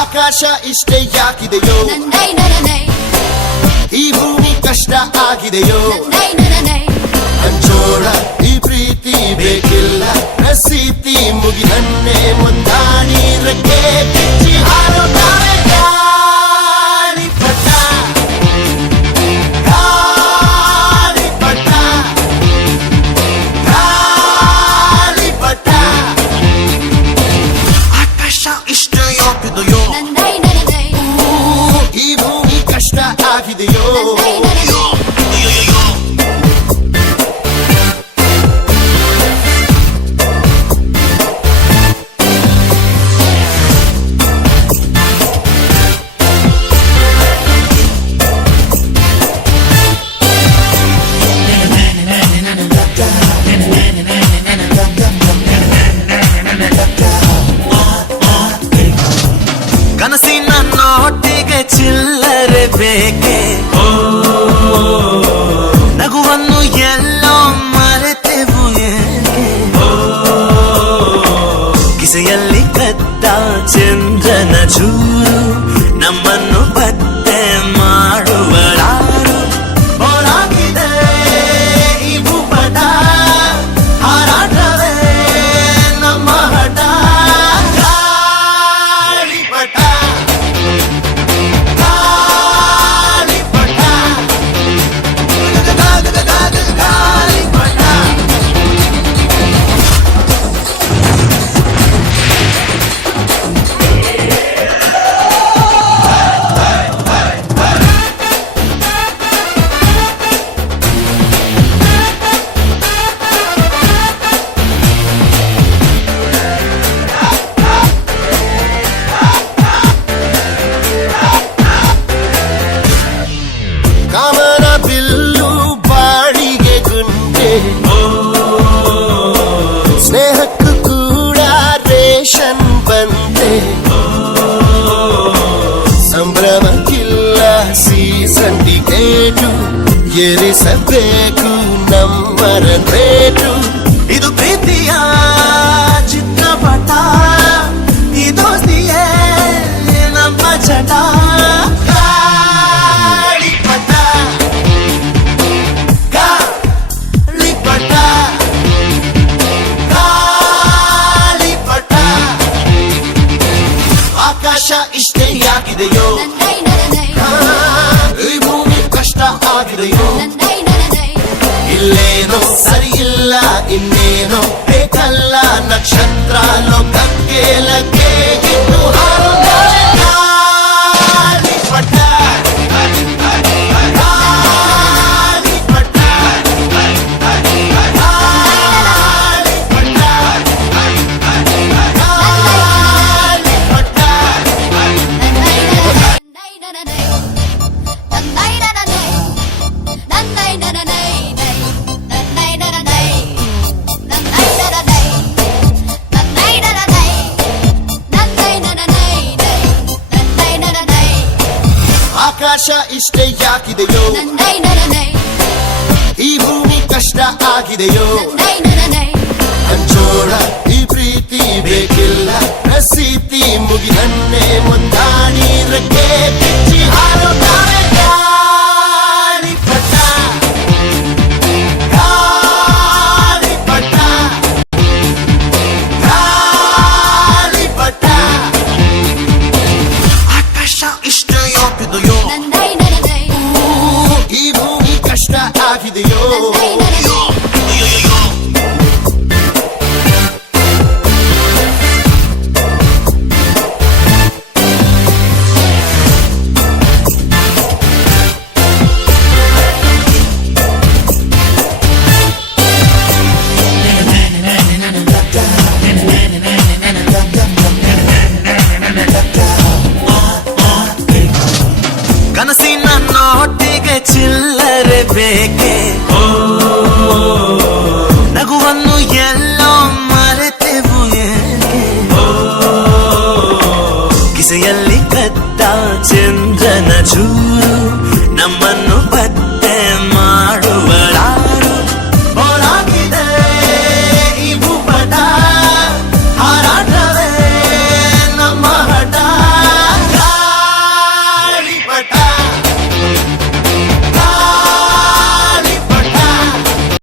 ಆಕಾಶ ಇಷ್ಟೇ ಯಾಕಿದೆಯೋ, ಈ ಭೂಮಿ ಕಷ್ಟ ಆಗಿದೆಯೋ, ಹಂಚೋಳ ಈ ಪ್ರೀತಿ ಬೇಕಿಲ್ಲ, ಪ್ರಸಿದ್ಧಿ ಮುಗಿದನ್ನೇ ಮುಂದಾಣಿ ರೆಕ್ಕೆ ಬಿಚ್ಚಿ ಹಾರುತ್ತಾರೆ ಗಾಳಿಪಟ, ಗಾಳಿಪಟ, ಗಾಳಿಪಟ. ಆಕಾಶ ಇಷ್ಟೇ ಯಾಕಿದೆಯೋ, ಈ ಭೂಮಿ ಕಷ್ಟ ಆಗಿದೆಯೋ, ಕನಸಿನ ನೋಟಿಗೆ ಚಿಲ್ಲರೆ ಬೇಕೆ, ನಗುವನ್ನು ಎಲ್ಲೋ ಮರೆತೆವು ಏಕೆ, ಕಿಸೆಯಲ್ಲಿ ಕದ್ದ ಚಂದ್ರನ ಚೂರು ನಮ್ಮನ್ನು ಪತ್ತೆ ಮಾಡುವಳಾರು. ಹೋರಾಗಿದೆ ಈ ಭೂಪಟ, ಹಾರಾಟವೇ ನಮ್ಮ ಹಠ. ಗಾಳಿಪಟ, ಗಾಳಿಪಟ, ಗಾಳಿಪಟ. ಕಾಮನ ಬಿಲ್ಲು ಬಾಡಿಗೆ ಗುಂಡೆ, ಸ್ನೇಹಕ್ಕೂ ಕೂಡ ರೇಷನ್ ಬಂದೆ, ಸಂಭ್ರಮಕ್ಕಿಲ್ಲ ಸೀಸನ್ ಟಿಕೇಟು, ಏರಿಸಬೇಕು ನಮ್ಮರ ರೇಟು. ಇದು ಪ್ರೀತಿಯ ಚಿತ್ರಪಟ, ಈ ದೋಸ್ತಿಯೇ ನಮ್ಮ ಚಟ. ಗಾಳಿಪಟ, ಗಾಳಿಪಟ, ಗಾಳಿಪಟ. ಆಕಾಶ ಇಷ್ಟೇ ಯಾಕಿದೆಯೋ, ಈ ಭೂಮಿ ಕಷ್ಟ ಆಗಿದೆಯೋ, ಇಲ್ಲೇನೋ ಸರಿ ಇಲ್ಲ ಇನ್ನೇನೋ ಬೇಕಲ್ಲ, ನಕ್ಷತ್ರ ಲೋಕಕ್ಕೆ ಲಗ್ಗೆ ಇನ್ನು ಹಾರುತ್ತಾರೆ ಗಾಳಿಪಟ, ಗಾಳಿಪಟ, ಆಕಾಶ ಇಷ್ಟೇ ಯಾಕಿದೆಯೋ, ಈ ಭೂಮಿ ಕಷ್ಟ ಆಗಿದೆಯೋ, ಹಂಚೋಳ ಈ ಪ್ರೀತಿ ಬೇಕಿಲ್ಲ, ಪ್ರಸಿದ್ಧಿ ಮುಗಿದನ್ನೇ ಮುಂದಾಣಿ ರೆಕ್ಕೆ ಬಿಚ್ಚಿ ಹಾರುತ್ತಾರೆ ಗಾಳಿಪಟ, ಗಾಳಿಪಟ, ಗಾಳಿಪಟ. ಆಕಾಶ ಇಷ್ಟೇ ಯಾಕಿದೆಯೋ, ಈ ಭೂಮಿ ಕಷ್ಟ ಆಗಿದೆಯೋ, ಸೆಸೆಯಲ್ಲಿ ಕದ್ದ ಚಂದ್ರನ ಚೂರು